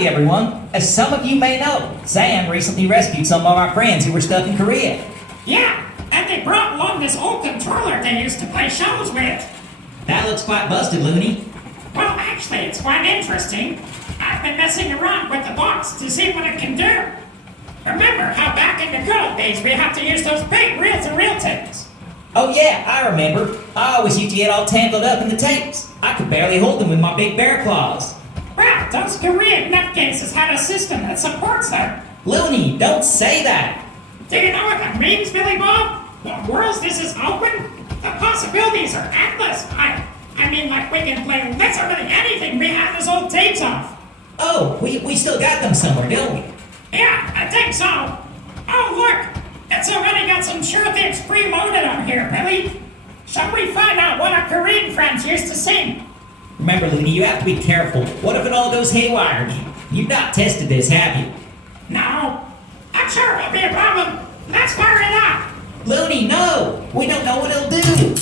Howdy everyone. As some of you may know, Sam recently rescued some of our friends who were stuck in Korea. Yeah, and they brought along this old controller they used to play shows with. That looks quite busted, Looney. Well, actually, it's quite interesting. I've been messing around with the box to see what it can do. Remember how back in the good old days we had to use those big reel-to-reel tapes? Oh yeah, I remember. I always used to get all tangled up in the tapes. I could barely hold them with my big bear claws. Well, those Korean nutcases had a system that supports them. Looney, don't say that. Do you know what that means, Billy Bob? The world this is open? The possibilities are endless. I mean, like, we can play literally anything we have those old tapes of. Oh, we still got them somewhere, don't we? Yeah, I think so. Oh, look! It's already got some sure things preloaded on here, Billy. Shall we find out what our Korean friends used to sing? Remember, Looney, you have to be careful. What if it all goes haywire? You've not tested this, have you? No. I'm sure it'll be a problem. Let's fire it up. Looney, no! We don't know what it'll do!